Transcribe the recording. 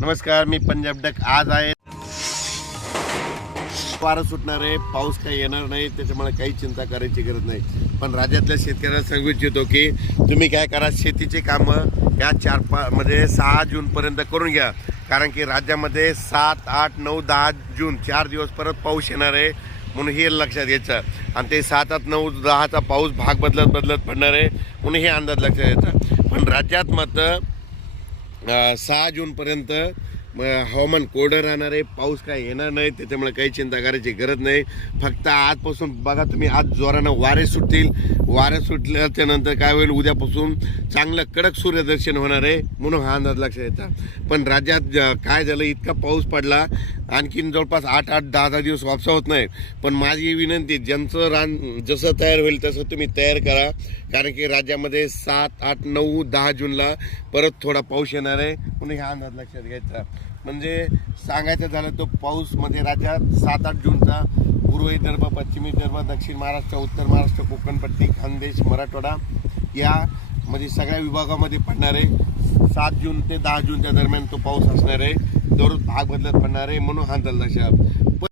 नमस्कार मी पंजाब डक. आज आहे वारं सुटणार आहे पाऊस काही येणार नाही त्याच्यामुळे काही चिंता करायची गरज नाही. पण राज्यातल्या शेतकऱ्यांना सांगू इच्छितो की तुम्ही काय करा शेतीची कामं या चार पा म्हणजे सहा जूनपर्यंत करून घ्या. कारण की राज्यामध्ये सात आठ नऊ दहा जून चार दिवस परत पाऊस येणार आहे म्हणून हे लक्षात घ्यायचं. आणि ते सात आठ नऊ दहाचा पाऊस भाग बदलत बदलत पडणार आहे म्हणून हे अंदाज लक्षात घ्यायचा. पण राज्यात मात्र सहा जूनपर्यंत मग हवामान कोरडं राहणार आहे पाऊस काय येणार नाही त्याच्यामुळे काही चिंता करायची गरज नाही. फक्त आजपासून बघा तुम्ही आज जोरानं वारे सुटतील. वारे सुटल्याच्या नंतर काय होईल? उद्यापासून चांगलं कडक सूर्यदर्शन होणार आहे म्हणून हा अंदाज लक्षात येतात पण राज्यात काय झालं? इतका पाऊस पडला. आणखीन जवळपास आठ आठ दहा दहा दिवस वापसा होत नाही. पण माझी विनंती ज्यांचं रान जसं तयार होईल तसं तुम्ही तयार करा. कारण की राज्यामध्ये सात आठ नऊ दहा जूनला परत थोडा पाऊस येणार आहे. म्हणून ह्या अंदाज लक्षात घ्यायचा? म्हणजे सांगायचं झालं तर पाऊसमध्ये राज्यात सात आठ जूनचा पूर्व विदर्भ पश्चिम विदर्भ दक्षिण महाराष्ट्र उत्तर महाराष्ट्र कोकणपट्टी खानदेश मराठवाडा या म्हणजे सगळ्या विभागामध्ये पडणार आहे. सात जून ते दहा जूनच्या दरम्यान तो पाऊस असणार आहे. दररोज भाग बदलत पडणार आहे म्हणून हा अंदाज लक्षात.